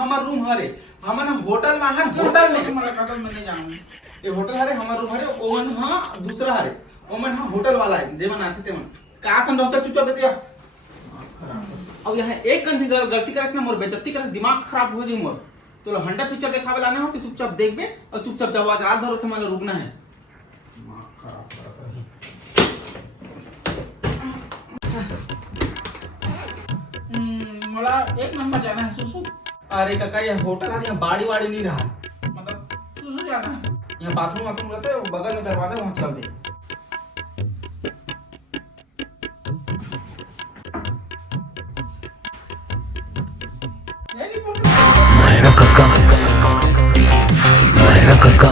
हमार रूम हरे हमन होटल में हन होटल में मला कदम में नहीं जाऊं ये होटल हरे हमार रूम हरे ओमन हां दूसरा हरे ओमन हां होटल वाला है जेमन आथे तेमन का समझाओ चुपचाप बेटिया अब यहाँ एक गलती करे ना मोर बेइज्जती करे दिमाग खराब हो जाई मोर तो हंडा पिक्चर देखावे लाने हो तो चुपचाप देखबे और चुपचाप जाओ आज रात भर से मान रुकना है दिमाग खराब करत रही मला एक नंबर जाना है सुसु अरे काका ये होटल है यहाँ बाड़ी वाड़ी नहीं रहा मतलब सुसु जाना है यहाँ बाथरूम वाथरूम रहता है बगल में दरवाजा वहाँ चल दे मेरा काका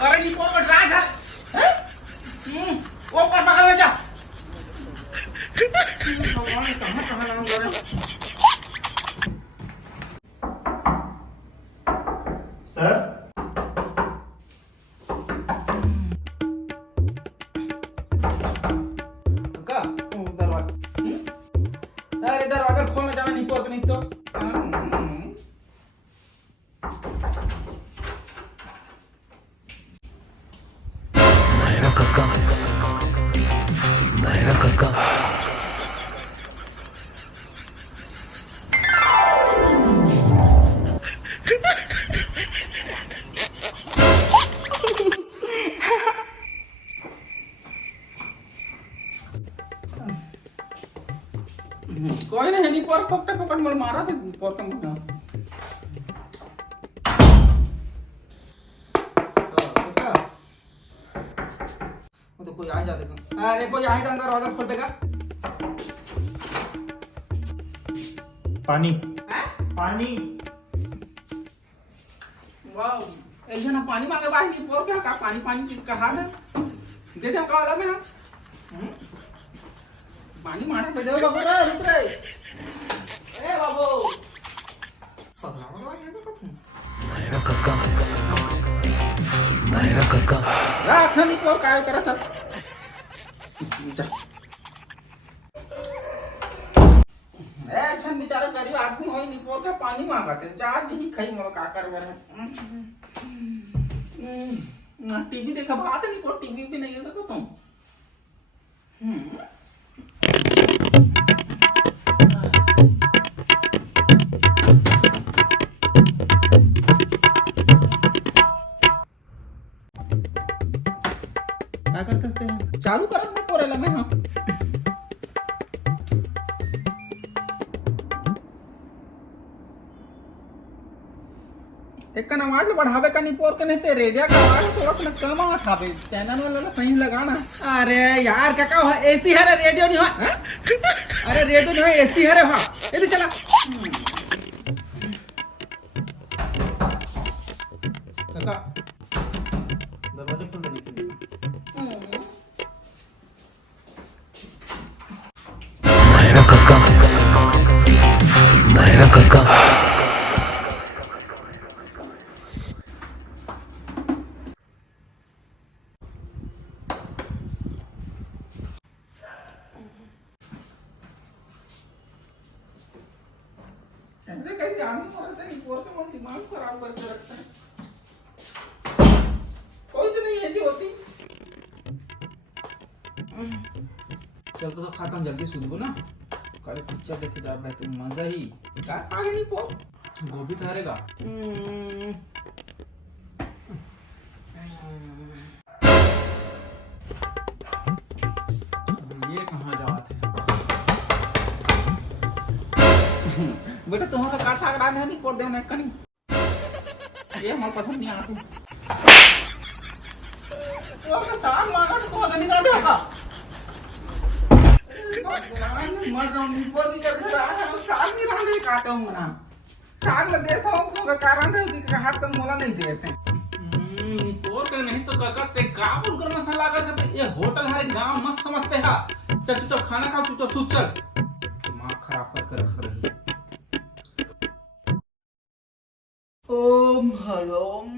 अरे नहीं पोर राज है वो पर बगल में जा भगवान कहां नाम करे सर काका दरवाजा अरे दरवाजा खोलने जाना नहीं पोर नहीं तो मेरा काका कोई नहीं पोर पकड़ पकड़ मोर मारा थे पोर कम ना तो कोई आ जाते अरे कोई आ जा अंदर दरवाजा खोल देगा पानी हैं पानी वाओ ऐसे ना पानी मांगे बाहर नहीं पोर क्या का पानी पानी की कहा ना दे दे का वाला में हम पानी मारे पे दे बाबू रे रुक रे ए बाबू पगला वाला ये तो कथन मेरा काका राख नहीं पोर काय करत था जा ऐसा बेचारा गरीब आदमी होई नहीं पोर का पानी मांगते चार्ज ही खाई मोर का करवे ना टीवी देखा बात नहीं पोर टीवी पे नहीं होगा तुम क्या करते हैं चालू करत में पोरेला में हां एक का आवाज बढ़ावे का नहीं पोर के नहीं ते रेडियो का आवाज थोड़ा सा कम उठावे चैनल वाला सही लगाना अरे यार काका एसी है रे रेडियो नहीं है अरे रेडियो नहीं है एसी है रे हां ये चला काका दरवाजा खोल देने के लिए मेरा काका ऐसे कैसे आदमी मरते नहीं पोर के मन दिमाग खराब करके रखते हैं कोई तो नहीं ऐसी होती चल तो खाता हूँ जल्दी सुध ना कल पिक्चर देखे जा बैठे मजा ही विकास आगे नहीं पोर गोभी धरेगा ये कहाँ जाते हैं बेटा तुम्हारा का साग डाल नहीं पोर देना कनी ये हमारे पसंद नहीं आता तो आपका साग मांगा तो तुम्हारा नहीं डाल देगा मर जाऊं ऊपर की कर रहा है साग नहीं डाल काटे हूं ना साग ल देता हूं तो कारण है कि हाथ तो मोला नहीं देते पोर कर नहीं तो काका ते काबुल कर मसाला का ये होटल हमारे गांव मत समझते हैं चल चुप खाना खा चुप चल दिमाग खराब कर रख रही ओम हरोम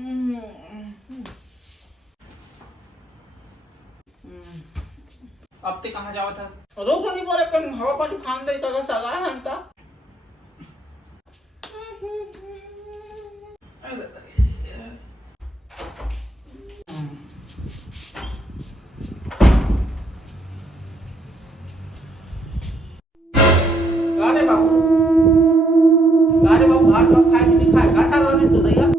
अब ते कहाँ जावा था रोक नहीं बोले कल हवा पानी खान दे का सगा हंता अरे बाबू भात भात खाए की नहीं खाए का छागरा देतो दैया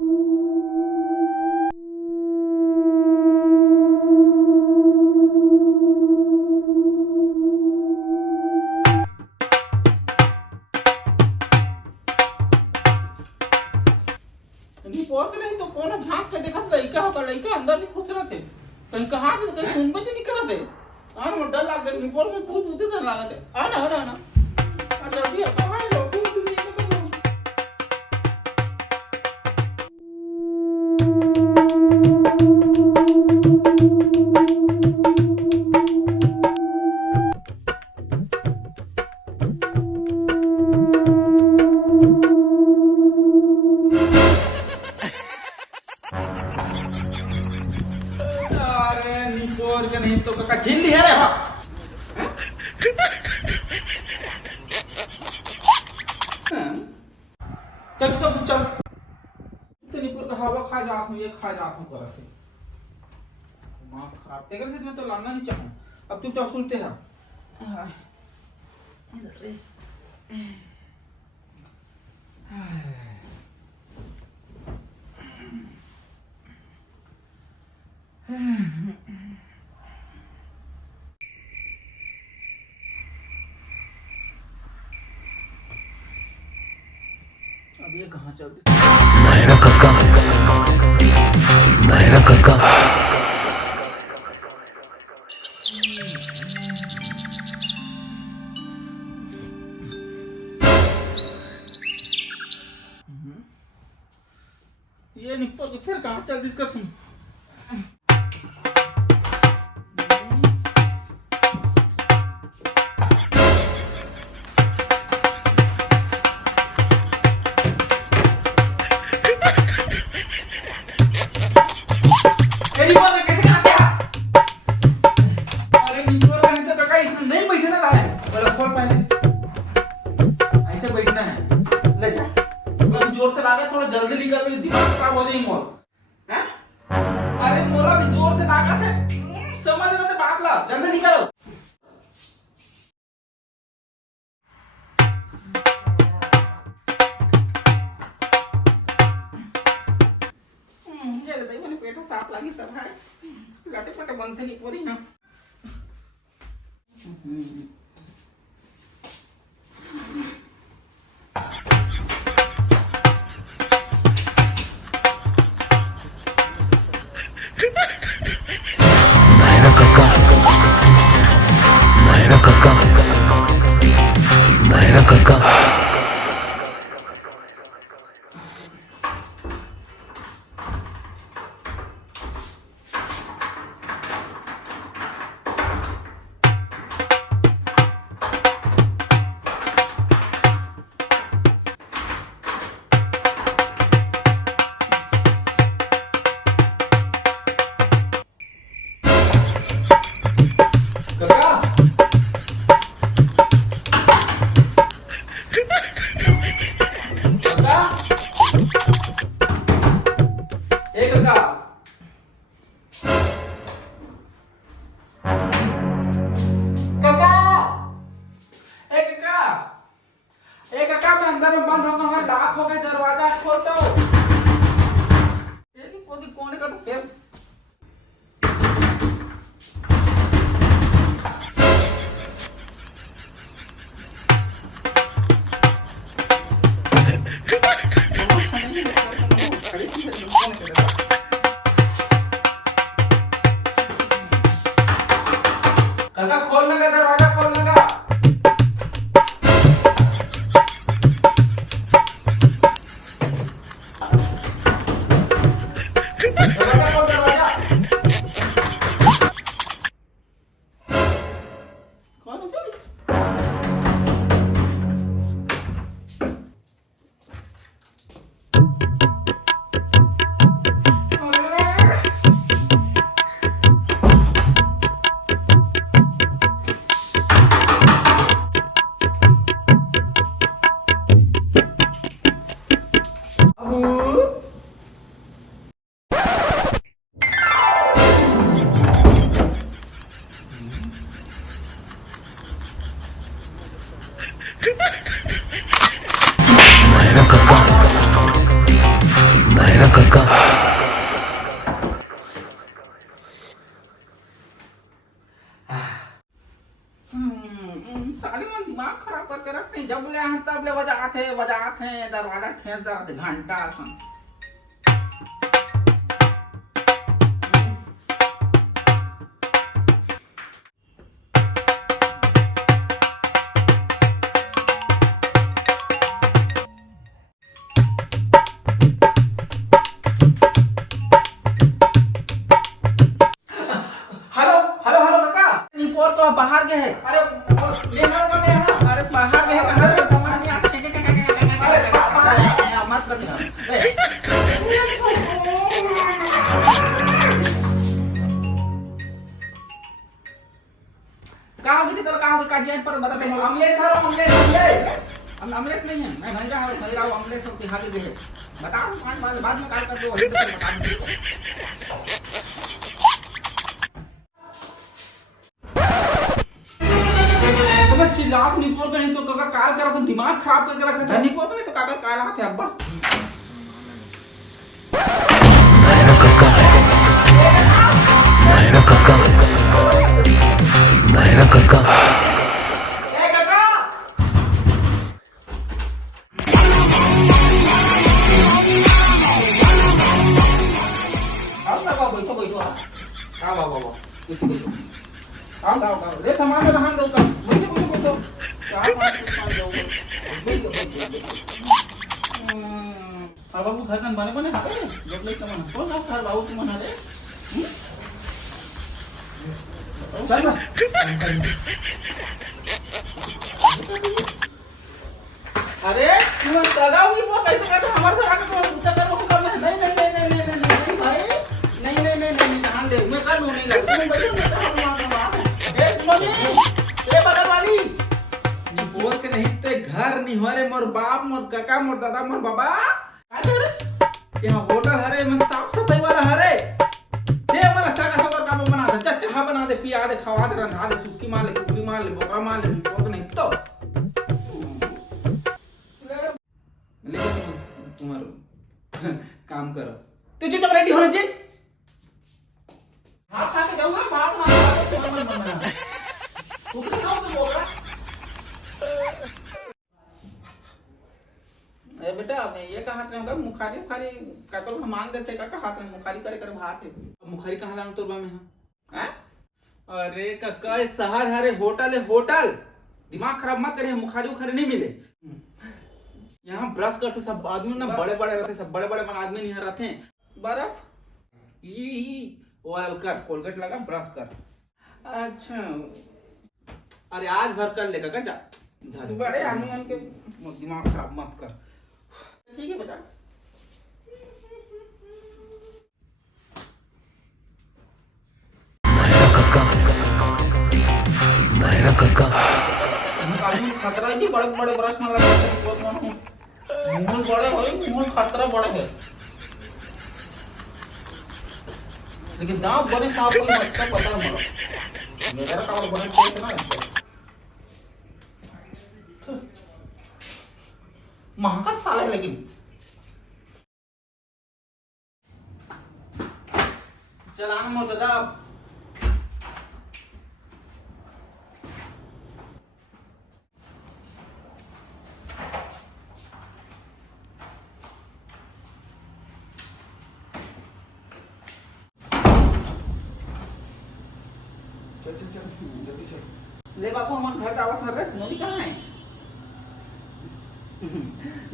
नहीं पोर के नहीं तो कौन झांक के देखत लइका होकर लइका अंदर नहीं घुस रहे थे कहीं कहां से कहीं सुन बच नहीं करत है आन में डर लाग गई पोर में भूत उते सन लागत है आना जल्दी आ कहां है लोग अरे निकोर के नहीं तो काका झिल्ली है रे हा चल निकोर का हवा खा जात हूं ये खा जात हूं करत है दिमाग खराब तेरे से मैं तो लाना नहीं चाहूं अब तुम तो सुनते हैं अब ये कहाँ चलते मेरा काका मेरा काका ये निप्पो तो फिर कहाँ चल दिस का तुम बैठना है ले जा मतलब जोर से लागा थोड़ा जल्दी निकल मेरी दिमाग खराब हो जाएगी मोर हैं अरे मोरा भी जोर से लागा थे समझ रहे थे बात ला जल्दी निकलो जल्दी भाई मैंने पेट साफ लगी सब है लटे पटे बनते नहीं पूरी ना मेरा काका मेरा काका मेरा काका अंदर में बंद होगा लॉक हो गया दरवाजा खोल दो कोने का तो फिर काका खोलने का दरवाजा खोलने का दरवाजा खोल साले मन दिमाग खराब करके रखते हैं जब ले हम तब ले बजाते हैं दरवाजा ठेस जाते घंटा सुन हेलो हेलो हेलो काका निपोर तो बाहर गए है अरे ले मारो का मैं यहाँ अरे बाहर गए कहाँ से समझ नहीं आता अरे मत कर कहाँ हो गई थी तेरा कहाँ हो गई काजियान पर बता दे अमलेश सर अमलेश अमलेस नहीं है मैं भैया हूँ भैया हूँ अमलेस होती हाथ गए बता बाद में कॉल कर दो अभी तक बता दूँ तो मैं चिल्लात निपोर का नहीं तो काका काल करा था दिमाग खराब करके रखा था निपोर का नहीं तो काका काल आते अब्बा ए काका आओ सब आओ बैठो बैठो आओ आओ आओ बैठो बैठो आओ आओ आओ रे सामान रहा दो का बैठो बैठो बैठो क्या बैठो अब बाबू घर kan बने बने हारे जब ले के मन कौन आप घर बाबू तुम हारे चल अरे तुम लगाओ भी वो कैसे करते हमारे घर आके तुम पूछा करो कि करना है नहीं भाई नहीं ध्यान दे मैं कर लूं नहीं लगा तुम बैठो मैं कर लूं ए मोनी ए बगल वाली नी बोल के नहीं ते घर नहीं हरे मोर बाप मोर काका मोर दादा मोर बाबा का करे यहाँ होटल हरे मन साफ सफाई वाला हरे ते मला सागा सदर काम बना दे चाह बना दे पिया दे खवा दे रंधा दे सुस्की मार ले पूरी मार ले बोकरा मार ले बोल के नहीं तो तुम्हारा काम करो तुझे तो रेडी होना चाहिए हाथ खा के जाऊंगा बात ना तू भी खाओ तो बोल रहा अरे बेटा मैं ये कहा हाथ में मुखारी मुखारी काका को मांग देते काका हाथ में मुखारी करे करे भात है मुखारी कहाँ लाऊं तोरबा में हैं अरे काका शहर हरे होटल है होटल दिमाग खराब मत करिए मुखारी उखारी नहीं मिले यहाँ ब्रश करते सब आदमी ना बड़े बड़े रहते सब बड़े बड़े आदमी नहीं रहते बर्फ ऑयल कर कोलगेट लगा ब्रश कर अच्छा अरे आज भर कर लेगा जा बड़े आदमी के दिमाग खराब मत कर ठीक है बेटा खतरा है जी बड़े बड़े ब्रश में लगा मूल बड़े हो मूल खतरा बड़े है लेकिन दांत बने साफ कोई मतलब पता नहीं मेरा काम बने ठीक ना महंगा साला है लेकिन चलाना मोर दादा चल जल्दी चल ले बापू हम घर दावत कर रहे नोनी कहाँ है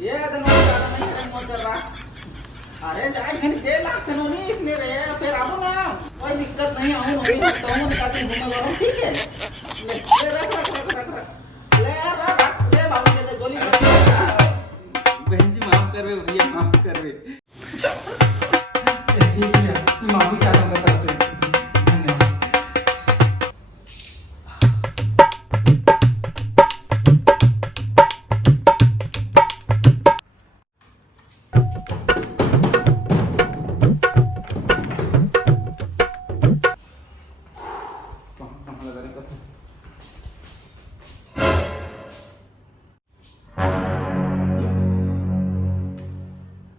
ये दिन ज्यादा नहीं है मोर कर रहा अरे जाए फिर दे लाख नोनी इसने रे फिर आओ ना कोई दिक्कत नहीं आऊं नोनी हटता हूं निकाल के घूमने वाला ठीक है ले रख ले बाबू दे गोली बहन जी माफ कर भैया माफ कर ठीक है मैं माफी चाहता हूं तरफ से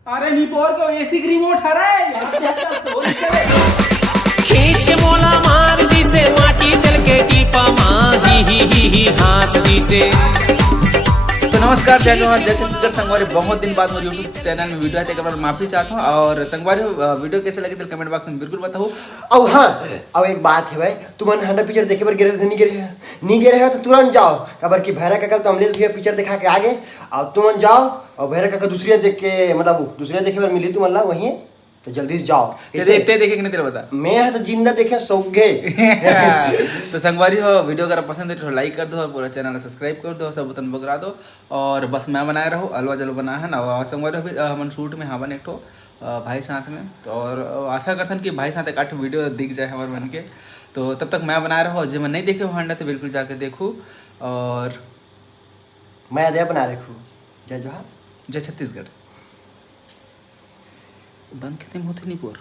अरे निपोर को एसी की रिमोट हरे यहाँ पे आता तो चले खींच के मोला मार दी से माटी चल के टीपा माँ ही हास दी से। तो नमस्कार जय जवाहर जय छत्तीसगढ़ संगवारी, बहुत दिन बाद मेरे यूट्यूब चैनल में वीडियो आते एक बार माफी चाहता हूँ। और संगवारी वीडियो कैसे लगे तो कमेंट बॉक्स में बिल्कुल बताओ। अब हाँ, अब एक बात है भाई, तुम हंडा पिक्चर देखे पर गिरे नहीं गिरे नहीं गिरे हो तो तुरंत जाओ। खबर की भैरा काका तो अमलेश भैया पिक्चर दिखा के आगे, अब तुम जाओ और भैरा काका दूसरी देख के मतलब दूसरी देखे पर मिली तुम अल्लाह वहीं, तो जल्दी से जाओ। इतने देखे कि नहीं तेरा बता मैं है तो जिंदा देखे सौगे। तो संगवारी हो, वीडियो अगर पसंद है तो लाइक कर दो और पूरा चैनल सब्सक्राइब कर दो, सब बटन बकरा दो। और बस मैं बनाए रहो अलवा जलो बना है ना। और संगवारी अभी हम शूट में हवन एक ठो भाई साथ में, तो और आशा करथन कि भाई साथ एक आठ वीडियो दिख जाए हमारे बन के। तो तब तक मैं बनाए रहो, जो मैं नहीं देखे हंडा तो बिल्कुल जाके देखूँ। और मैं अदय बना रखू। जय जोहार जय छत्तीसगढ़। बंद कितने होते नहीं पोर